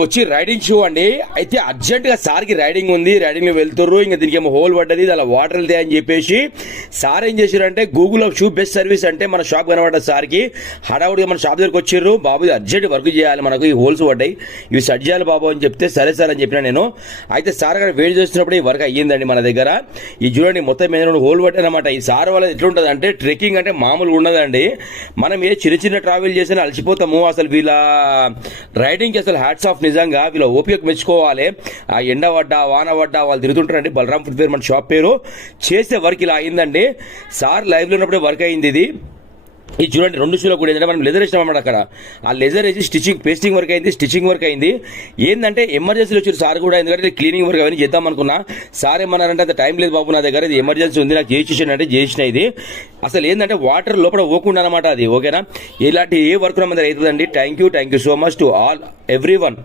వచ్చి riding shoe అండి. అయితే అర్జెంట్ గా సార్ కి రైడింగ్ ఉంది, రైడింగ్ లో వెళ్తుర్రు. ఇంకా దీనికి ఏమో హోల్ పడ్డది, అలా వాటర్ వెళ్తాయి అని చెప్పేసి సార్ ఏం చేశారంటే Google of shoe best service అంటే మన షాప్ కనబడ్డ సార్ కి హడావుడిగా మన షాప్ దగ్గరకు వచ్చిర్రు. బాబు అర్జెంట్ వర్క్ చేయాలి, మనకు ఈ హోల్స్ పడ్డాయి, ఇవి సెట్ చేయాలి బాబు అని చెప్తే సరే సార్ అని చెప్పిన నేను. అయితే సార్ అక్కడ వెయిట్ చేస్తున్నప్పుడు ఈ వర్క్ అయ్యిందండి మన దగ్గర. ఈ చూడండి మొత్తం మీద హోల్ పడ్డానమాట. ఈ సార్ వాళ్ళది ఎట్లుంటది అంటే ట్రెక్కింగ్ అంటే మామూలుగా ఉండదండి. మనం ఏ చిన్న చిన్న ట్రావెల్ చేసినా అలసిపోతాము. అసలు వీళ్ళ రైడింగ్ కి అసలు హ్యాట్స్ ఆఫ్, నిజంగా వీళ్ళ ఓపిక మెచ్చుకోవాలి. ఆ ఎండ పడ్డా వాన పడ్డా వాళ్ళు తిరుగుతుంటారండి. బలరాంపూర్ పేరు మన షాప్ పేరు. చేసే వర్క్ ఇలా అయిందండి. సార్ లైవ్ లో ఉన్నప్పుడే వర్క్ అయింది ఇది. ఇది చూడండి రెండు షూలో కూడా ఏంటంటే మనం లెజర్ వేసినాం అన్నమాట. అక్కడ ఆ లెజర్ వేసి స్టిచ్చింగ్ పేస్టింగ్ వర్క్ అయింది, స్టిచ్చింగ్ వర్క్ అయింది. ఏంటంటే ఎమర్జెన్సీలో వచ్చారు సార్ కూడా, ఎందుకంటే క్లీనింగ్ వర్క్ అవన్నీ చేద్దాం అనుకున్నా. సార్ ఏమన్నారంటే అంత టైం లేదు బాబు నా దగ్గర, ఇది ఎమర్జెన్సీ ఉంది నాకు చేసేసాను అంటే చేసిన. ఇది అసలు ఏంటంటే వాటర్ లోపల పోకుండా అనమాట అది. ఓకేనా, ఇలాంటి ఏ వర్క్ మన దగ్గర అవుతుందండి. Thank you so much to all every one.